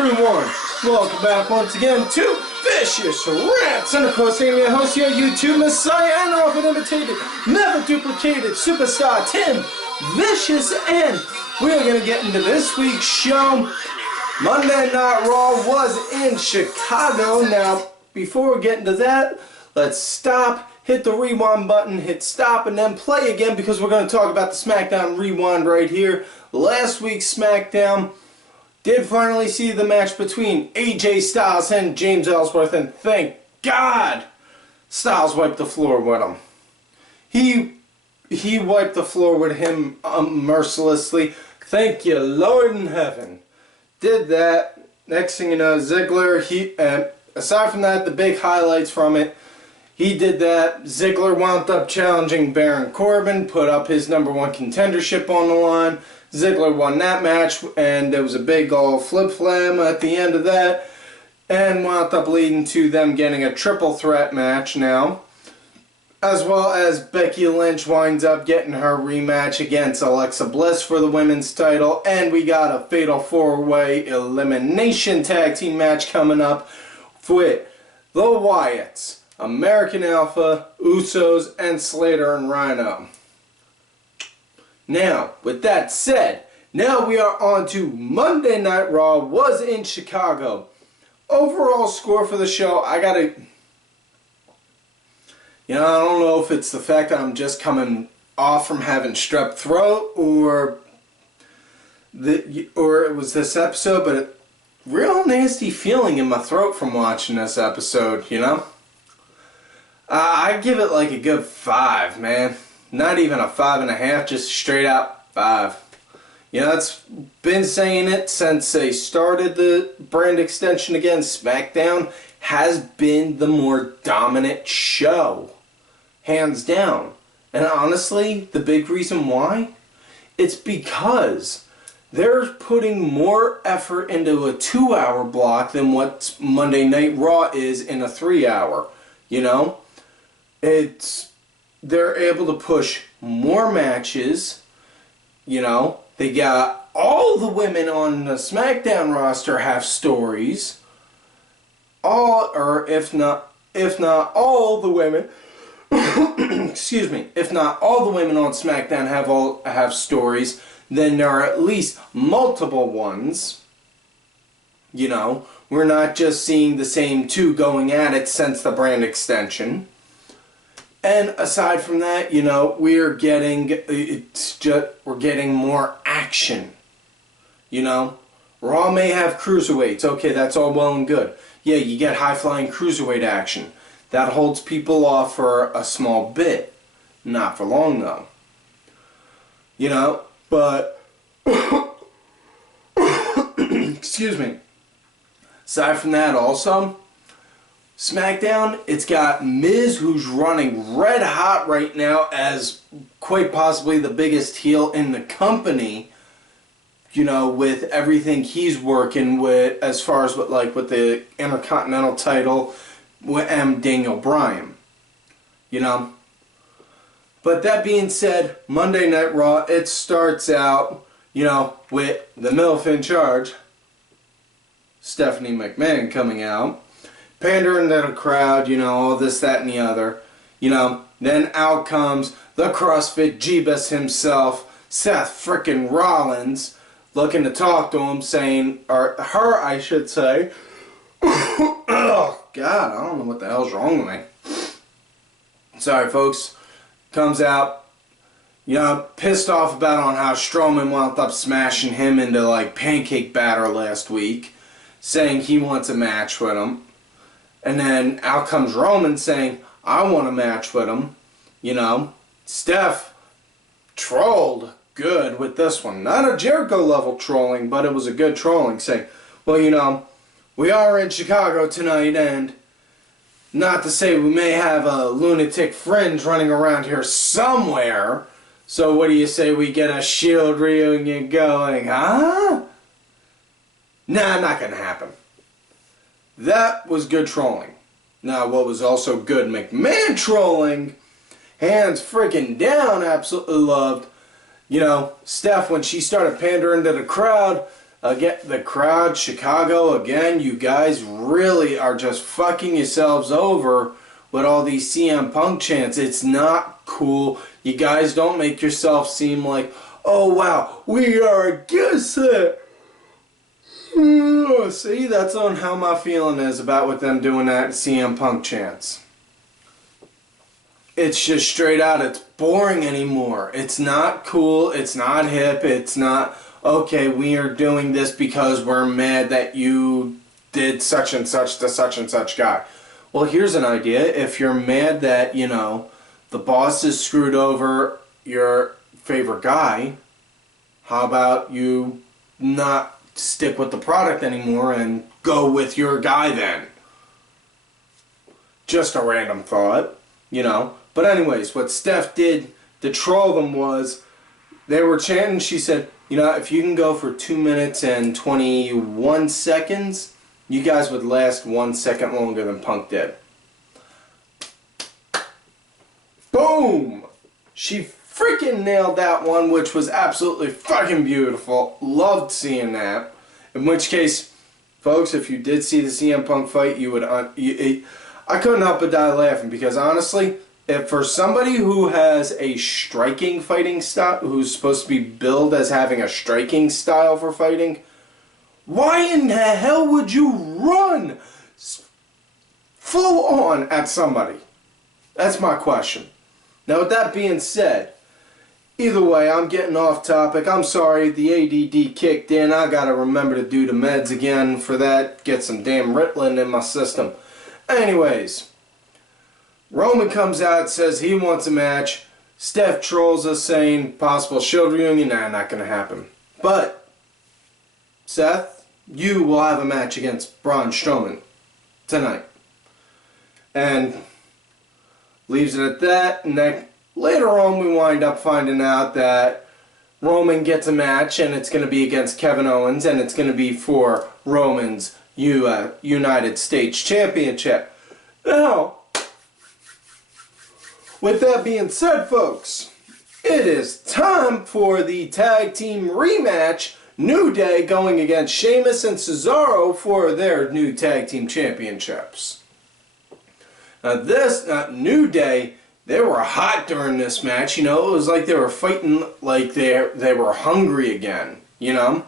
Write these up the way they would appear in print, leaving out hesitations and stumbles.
everyone, welcome back once again to Vicious Rants, and of course I'm your host, your YouTube messiah, and often imitated, never duplicated superstar Tim Vicious, and we're going to get into this week's show. Monday Night Raw was in Chicago. Now, before we get into that, let's stop, hit the rewind button, hit stop, and then play again, because we're going to talk about the SmackDown Rewind right here. Last week's SmackDown did finally see the match between AJ Styles and James Ellsworth, and thank God Styles wiped the floor with him. He wiped the floor with him mercilessly. Thank you, Lord in heaven. Did that. Next thing you know, Ziggler, aside from that, the big highlights from it, he did that. Ziggler wound up challenging Baron Corbin, put up his #1 contendership on the line. Ziggler won that match, and there was a big old flip-flam at the end of that, and wound up leading to them getting a triple threat match now, as well as Becky Lynch winds up getting her rematch against Alexa Bliss for the women's title, and we got a fatal 4-way elimination tag team match coming up with the Wyatts, American Alpha, Usos, and Slater and Rhino. Now, with that said, now we are on to Monday Night Raw was in Chicago. Overall score for the show, I don't know if it's the fact that I'm just coming off from having strep throat or it was this episode, but a real nasty feeling in my throat from watching this episode, you know? I give it like a good 5, man. Not even a 5.5, just straight out 5. You know, it's been saying it since they started the brand extension again. SmackDown has been the more dominant show, hands down. And honestly, the big reason why? It's because they're putting more effort into a 2-hour block than what Monday Night Raw is in a 3-hour. You know? They're able to push more matches, you know. They got all the women on the SmackDown roster have stories. If not all the women, excuse me, if not all the women on SmackDown have stories, then there are at least multiple ones. You know, we're not just seeing the same two going at it since the brand extension. And aside from that, you know, we're getting more action. You know, Raw may have cruiserweights. Okay, that's all well and good. Yeah, you get high-flying cruiserweight action. That holds people off for a small bit. Not for long, though. You know, but excuse me. Aside from that, also, SmackDown, it's got Miz, who's running red hot right now as quite possibly the biggest heel in the company, you know, with everything he's working with as far as with the Intercontinental title and Daniel Bryan, you know. But that being said, Monday Night Raw, it starts out, you know, with the MILF in charge, Stephanie McMahon, coming out, pandering to the crowd, you know, all this, that, and the other. You know, then out comes the CrossFit Jeebus himself, Seth frickin' Rollins, looking to talk to him, saying, or her, I should say. Oh, God, I don't know what the hell's wrong with me. Sorry, folks. Comes out, you know, pissed off about on how Strowmen wound up smashing him into, like, pancake batter last week, saying he wants a match with him. And then out comes Roman saying, I want a match with him. You know, Steph trolled good with this one. Not a Jericho level trolling, but it was a good trolling, saying, well, you know, we are in Chicago tonight, and not to say we may have a lunatic fringe running around here somewhere, so what do you say we get a Shield reunion going, huh? Nah, not gonna happen. That was good trolling. Now, what was also good McMahon trolling, hands freaking down, absolutely loved. You know, Steph, when she started pandering to the crowd, Again, the crowd, Chicago, again, you guys really are just fucking yourselves over with all these CM Punk chants. It's not cool. You guys don't make yourself seem like, oh wow, we are against it. See, that's on how my feeling is about with them doing that CM Punk chants. It's just straight out, it's boring anymore. It's not cool, it's not hip, it's not, okay, we are doing this because we're mad that you did such and such to such and such guy. Well, here's an idea. If you're mad that, you know, the boss has screwed over your favorite guy, how about you not stick with the product anymore and go with your guy then? Just a random thought, you know. But anyways, what Steph did to troll them was, they were chanting, she said, you know, if you can go for 2 minutes and 21 seconds, you guys would last 1 second longer than Punk did. Boom! She freaking nailed that one, which was absolutely fucking beautiful. Loved seeing that. In which case, folks, if you did see the CM Punk fight, you would... I couldn't help but die laughing, because honestly, if for somebody who has a striking fighting style, who's supposed to be billed as having a striking style for fighting, why in the hell would you run full on at somebody? That's my question. Now, with that being said, either way, I'm getting off topic. I'm sorry, the ADD kicked in. I gotta remember to do the meds again for that. Get some damn Ritalin in my system. Anyways, Roman comes out, says he wants a match. Steph trolls us saying possible Shield reunion. Nah, not gonna happen. But, Seth, you will have a match against Braun Strowman tonight. And leaves it at that, and then later on we wind up finding out that Roman gets a match, and it's going to be against Kevin Owens, and it's going to be for Roman's United States Championship. Now, with that being said, folks, it is time for the tag team rematch. New Day going against Sheamus and Cesaro for their new tag team championships. Now this, New Day, they were hot during this match, you know. It was like they were fighting like they were hungry again, you know.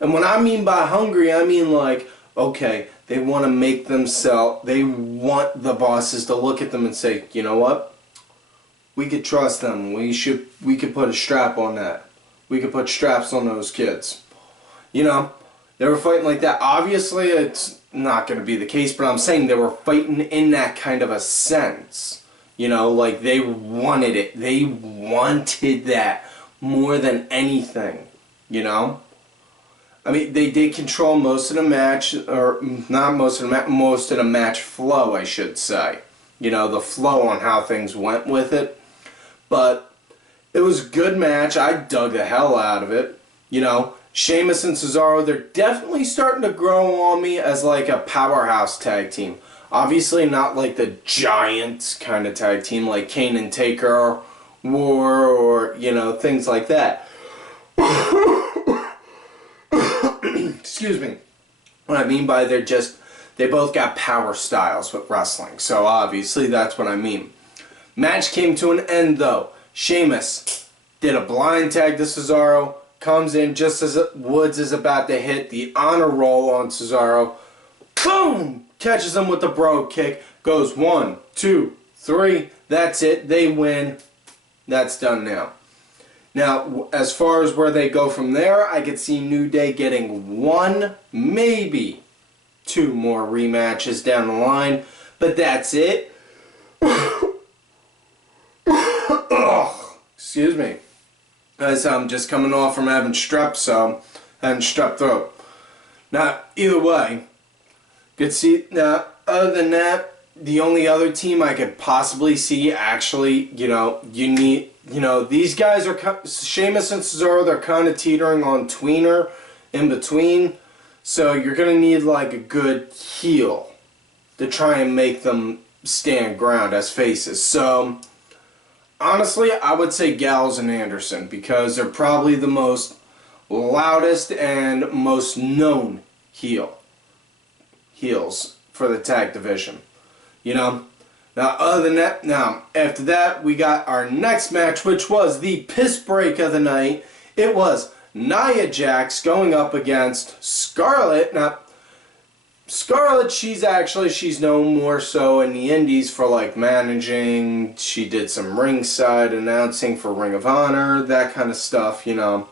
And when I mean by hungry, I mean like, okay, they want to make themselves, they want the bosses to look at them and say, you know what? We could trust them. We could put a strap on that. We could put straps on those kids. You know, they were fighting like that. Obviously, it's not going to be the case, but I'm saying they were fighting in that kind of a sense. You know, like they wanted it. They wanted that more than anything, you know? I mean, they did control most of the match, or not most of the match, most of the match flow, I should say. You know, the flow on how things went with it. But it was a good match. I dug the hell out of it. You know, Sheamus and Cesaro, they're definitely starting to grow on me as like a powerhouse tag team. Obviously not like the giant kind of tag team like Kane and Taker War or, you know, things like that. Excuse me. What I mean by they both got power styles with wrestling. So obviously that's what I mean. Match came to an end though. Sheamus did a blind tag to Cesaro. Comes in just as Woods is about to hit the honor roll on Cesaro. Boom! Catches him with the bro kick. Goes 1, 2, 3. That's it. They win. That's done now. Now, as far as where they go from there, I could see New Day getting 1, maybe 2 more rematches down the line. But that's it. Excuse me. As I'm just coming off from having strep, so having strep throat. Now, either way, good see. Now, other than that, the only other team I could possibly see actually, you know, these guys are Sheamus and Cesaro. They're kind of teetering on tweener in between, so you're gonna need like a good heel to try and make them stand ground as faces. So. Honestly, I would say Gallows and Anderson because they're probably the most loudest and most known heels for the tag division. You know? Now, other than that, after that, we got our next match, which was the piss break of the night. It was Nia Jax going up against Scarlett. Now, Scarlett, she's known more so in the indies for like managing. She did some ringside announcing for Ring of Honor, that kind of stuff, you know.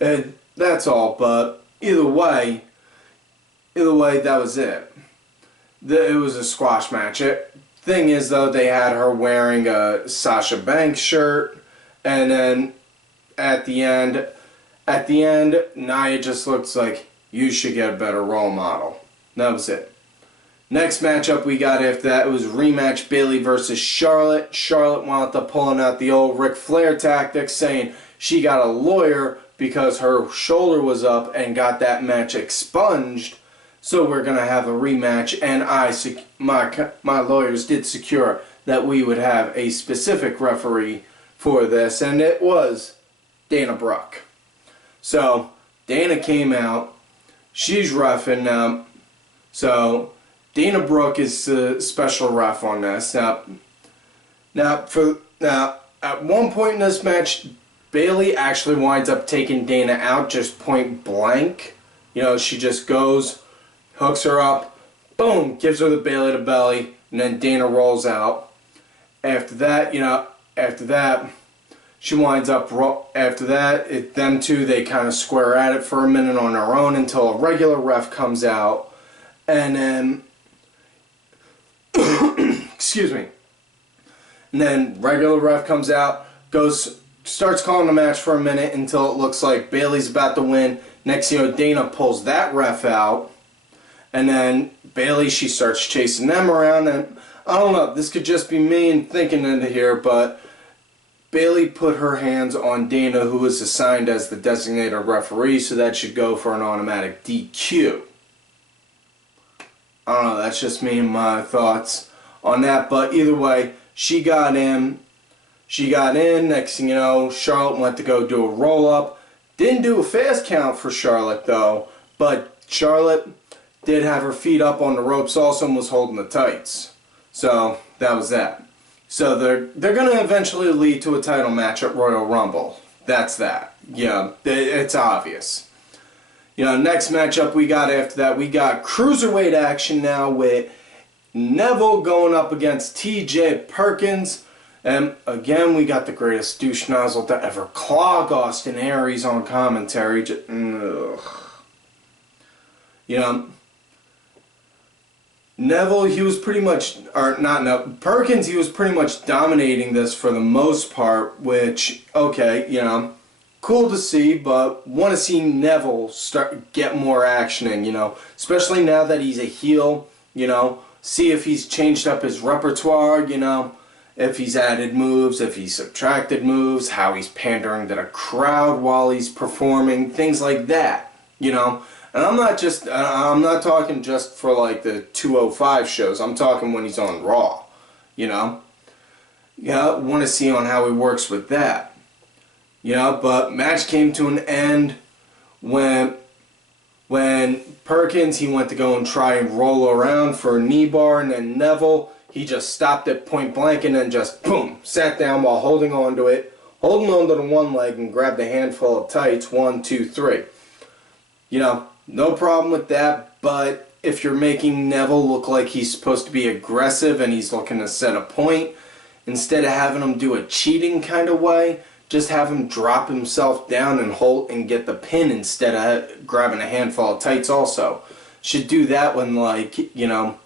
And that's all, but either way, that was it. It was a squash match. Thing is, though, they had her wearing a Sasha Banks shirt, and then at the end, Nia just looks like, you should get a better role model. That was it. Next matchup we got after that, it was rematch Bayley versus Charlotte. Charlotte wound up pulling out the old Ric Flair tactics, saying she got a lawyer because her shoulder was up and got that match expunged. So we're going to have a rematch, and my lawyers did secure that we would have a specific referee for this, and it was Dana Brooke. So Dana came out, she's reffing now, so Dana Brooke is the special ref on this. Now at one point in this match, Bayley actually winds up taking Dana out just point blank. You know, she just goes, hooks her up, boom, gives her the Bayley to belly, and then Dana rolls out. After that, she winds up, them two, they kind of square at it for a minute on their own until a regular ref comes out, and then, excuse me, and then regular ref comes out, starts calling the match for a minute until it looks like Bayley's about to win. Next thing you know, Dana pulls that ref out. And then Bayley, she starts chasing them around, and I don't know, this could just be me and thinking into here, but Bayley put her hands on Dana, who was assigned as the designated referee, so that should go for an automatic DQ. I don't know, that's just me and my thoughts on that, but either way, she got in, next thing you know, Charlotte went to go do a roll-up. Didn't do a fast count for Charlotte, though, but Charlotte did have her feet up on the ropes also and was holding the tights. So that was that. So they're going to eventually lead to a title match at Royal Rumble. That's that. Yeah, it's obvious. You know, next matchup we got after that, we got Cruiserweight action now with Neville going up against T.J. Perkins. And again, we got the greatest douche nozzle to ever clog Austin Aries on commentary. You know, Neville, he was pretty much, or not Neville, Perkins, he was pretty much dominating this for the most part, which, okay, you know, cool to see, but want to see Neville get more action in, you know, especially now that he's a heel, you know, see if he's changed up his repertoire, you know, if he's added moves, if he's subtracted moves, how he's pandering to the crowd while he's performing, things like that, you know. And I'm not talking just for like the 205 shows. I'm talking when he's on Raw, you know. Yeah, want to see on how he works with that. You know, but match came to an end when Perkins, he went to go and try and roll around for a knee bar, and then Neville, he just stopped at point blank and then just boom, sat down while holding on to it, holding on to the one leg and grabbed a handful of tights, 1, 2, 3. You know, no problem with that, but if you're making Neville look like he's supposed to be aggressive and he's looking to set a point, instead of having him do a cheating kind of way, just have him drop himself down and hold and get the pin instead of grabbing a handful of tights also. Should do that when, like, you know,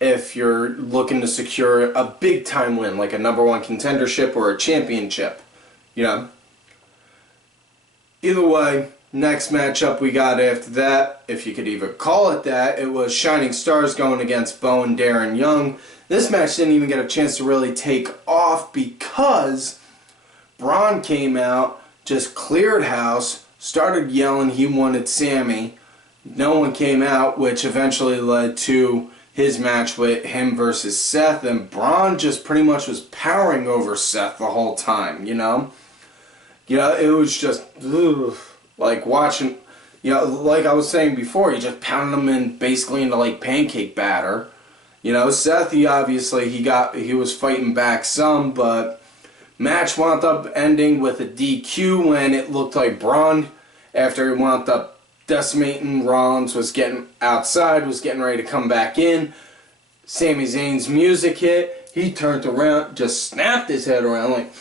if you're looking to secure a big time win, like a #1 contendership or a championship, you know. Either way, next matchup we got after that, if you could even call it that, it was Shining Stars going against Bo and Darren Young. This match didn't even get a chance to really take off because Braun came out, just cleared house, started yelling he wanted Sammy. No one came out, which eventually led to his match with him versus Seth, and Braun just pretty much was powering over Seth the whole time, you know? You know, it was just, ugh. Like watching, you know, like I was saying before, he just pounded them in basically into like pancake batter. You know, Seth, he obviously he was fighting back some, but match wound up ending with a DQ when it looked like Braun, after he wound up decimating Rollins, was getting outside, was getting ready to come back in. Sami Zayn's music hit. He turned around, just snapped his head around, like,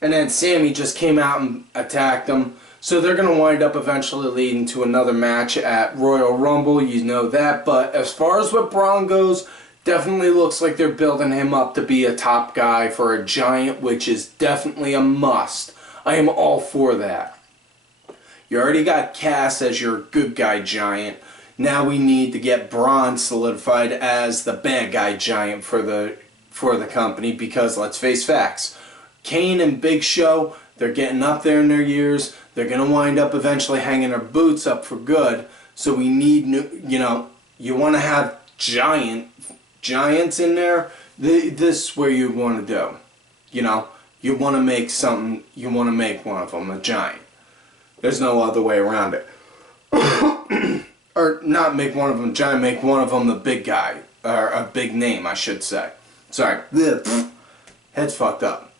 and then Sami just came out and attacked him. So they're going to wind up eventually leading to another match at Royal Rumble, you know that. But as far as what Braun goes, definitely looks like they're building him up to be a top guy for a giant, which is definitely a must. I am all for that. You already got Cass as your good guy giant. Now we need to get Braun solidified as the bad guy giant for the company, because let's face facts. Kane and Big Show, they're getting up there in their years. They're going to wind up eventually hanging their boots up for good. So we need new, you know, you want to have giants in there. This is where you want to do. You know, you want to make something, you want to make one of them a giant. There's no other way around it. Or not make one of them a giant, make one of them the big guy. Or a big name, I should say. Sorry. Head's fucked up.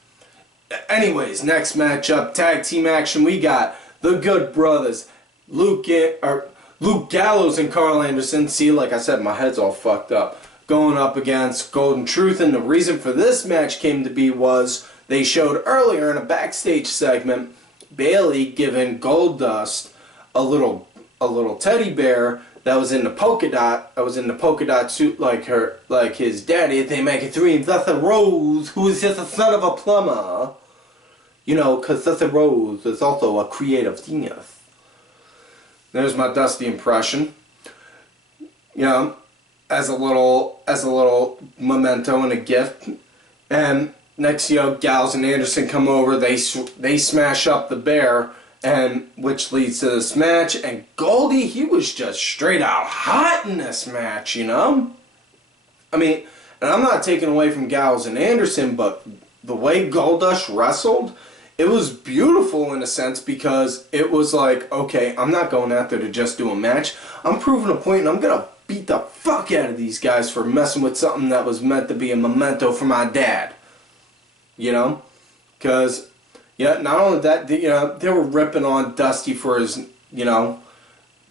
Anyways, next matchup, tag team action. We got the Good Brothers, Luke Gallows and Karl Anderson. See, like I said, my head's all fucked up. Going up against Golden Truth, and the reason for this match came to be was they showed earlier in a backstage segment Bayley giving Goldust a little teddy bear that was in the polka dot suit like his daddy. They make it three, and that's a Rose, who is just a son of a plumber. You know, because Seth Rose is also a creative genius. There's my Dusty impression. You know, as a little memento and a gift. And next, you know, Gallows and Anderson come over. They smash up the bear, and which leads to this match. And Goldie, he was just straight out hot in this match. You know, I mean, and I'm not taking away from Gallows and Anderson, but the way Goldust wrestled, it was beautiful in a sense, because it was like, okay, I'm not going out there to just do a match. I'm proving a point, and I'm going to beat the fuck out of these guys for messing with something that was meant to be a memento for my dad. You know? Because, yeah, not only that, you know, they were ripping on Dusty for his, you know,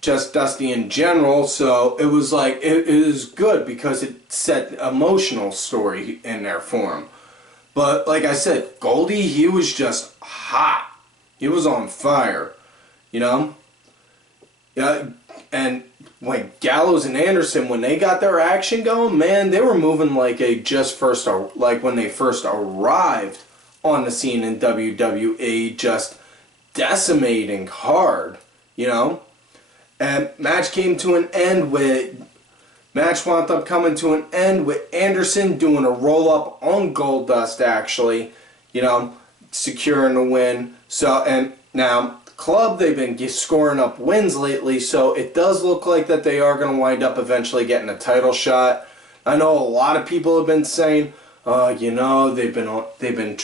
just Dusty in general. So it was like, it was good because it set emotional story in there for him. But like I said, Goldie, he was just hot. He was on fire, you know? Yeah, and when Gallows and Anderson, when they got their action going, man, they were moving like like when they first arrived on the scene in WWE, just decimating hard, you know? And match wound up coming to an end with Anderson doing a roll-up on Goldust, actually, you know, securing the win. So, and now, Club, they've been scoring up wins lately, so it does look like that they are going to wind up eventually getting a title shot. I know a lot of people have been saying, you know, they've been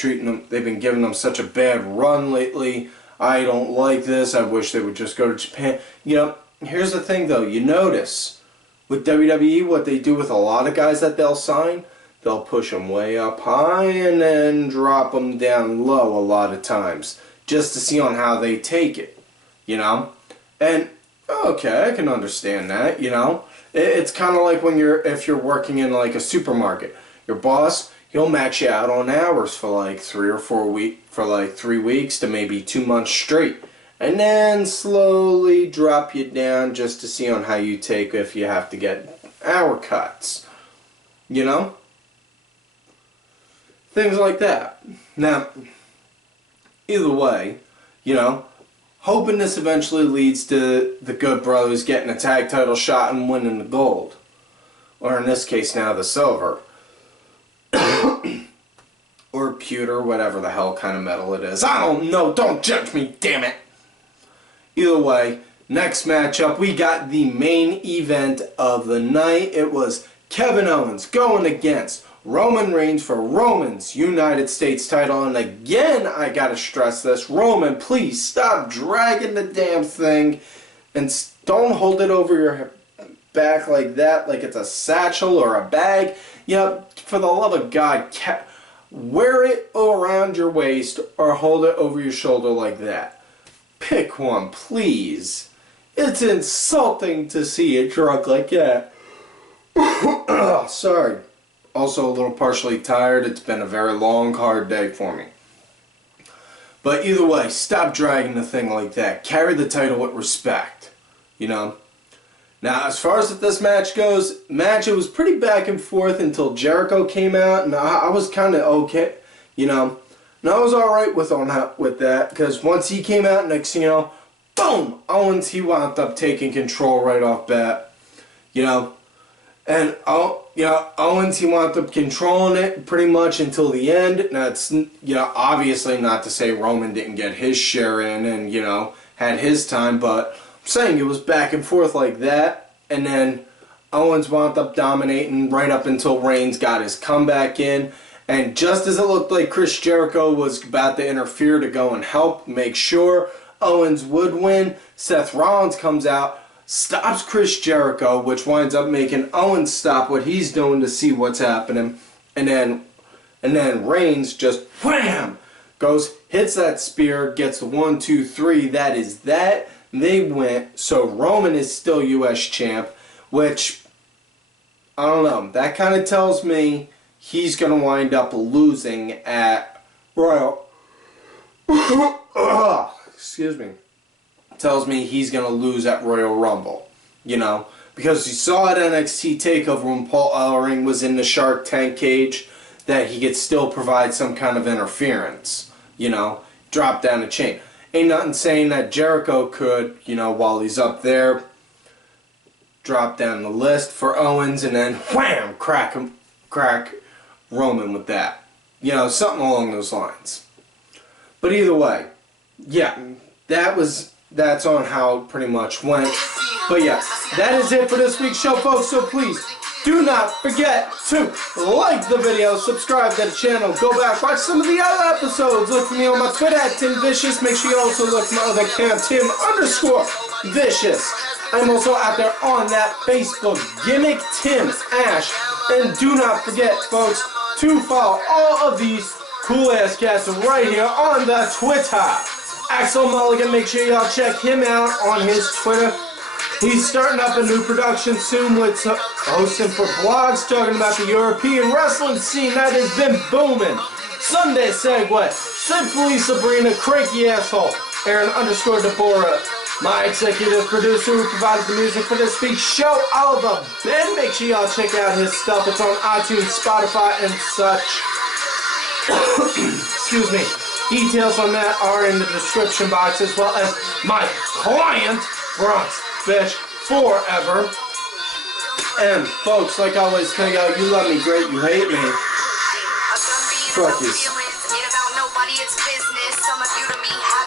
giving them such a bad run lately. I don't like this. I wish they would just go to Japan. You know, here's the thing, though. You notice with WWE, what they do with a lot of guys that they'll sign, they'll push them way up high and then drop them down low a lot of times, just to see on how they take it, you know? And, okay, I can understand that, you know? It's kind of like when if you're working in like a supermarket. Your boss, he'll max you out on hours for like 3 weeks to maybe 2 months straight. And then slowly drop you down just to see on how you take if you have to get hour cuts. You know? Things like that. Now, either way, you know, hoping this eventually leads to the Good Brothers getting a tag title shot and winning the gold. Or in this case now, the silver. Or pewter, whatever the hell kind of metal it is. I don't know, don't judge me, damn it! Either way, next matchup, we got the main event of the night. It was Kevin Owens going against Roman Reigns for Roman's United States title. And again, I gotta stress this. Roman, please stop dragging the damn thing and don't hold it over your back like that, like it's a satchel or a bag. You know, for the love of God, wear it around your waist or hold it over your shoulder like that. Pick one, please. It's insulting to see it drunk like that. Sorry. Also a little partially tired. It's been a very long, hard day for me. But either way, stop dragging the thing like that. Carry the title with respect. You know? Now, as far as this match goes, it was pretty back and forth until Jericho came out, and I was kind of okay, you know. And I was alright with that, because once he came out, next thing you know, boom! Owens, he wound up taking control right off bat, you know. And, Owens, he wound up controlling it pretty much until the end. Now, it's, you know, obviously not to say Roman didn't get his share in and, you know, had his time, but I'm saying it was back and forth like that. And then Owens wound up dominating right up until Reigns got his comeback in. And just as it looked like Chris Jericho was about to interfere to go and help make sure Owens would win, Seth Rollins comes out, stops Chris Jericho, which winds up making Owens stop what he's doing to see what's happening. And then Reigns just wham! Goes, hits that spear, gets the 1, 2, 3. That is that. They went. So Roman is still U.S. champ, which, I don't know. That kind of tells me he's going to wind up losing at Royal. Excuse me. Tells me he's going to lose at Royal Rumble, you know, because you saw at NXT TakeOver when Paul Ellering was in the Shark Tank cage that he could still provide some kind of interference, you know, drop down the chain. Ain't nothing saying that Jericho could, you know, while he's up there, drop down the list for Owens and then wham, crack Roman with that, you know, something along those lines. But either way, yeah, that's on how it pretty much went. But yeah, that is it for this week's show, folks. So please do not forget to like the video, subscribe to the channel, go back, watch some of the other episodes. Look for me on my Twitter at TimVicious. Make sure you also look for my other account, Tim_Vicious. I'm also out there on that Facebook, Gimmick Tim Ash. And do not forget, folks, to follow all of these cool ass cats right here on the Twitter. Axel Mulligan, make sure y'all check him out on his Twitter. He's starting up a new production soon with hosting for blogs talking about the European wrestling scene that has been booming. Sunday Segue, Simply Sabrina, Cranky Asshole, Aaron_Deborah, my executive producer who provided the music for this week's show, Oliver Ben. Make sure y'all check out his stuff. It's on iTunes, Spotify, and such. Excuse me. Details on that are in the description box, as well as my client, Bronx Bitch Forever. And folks, like I always tell y'all, you love me great, you hate me. Fuck you.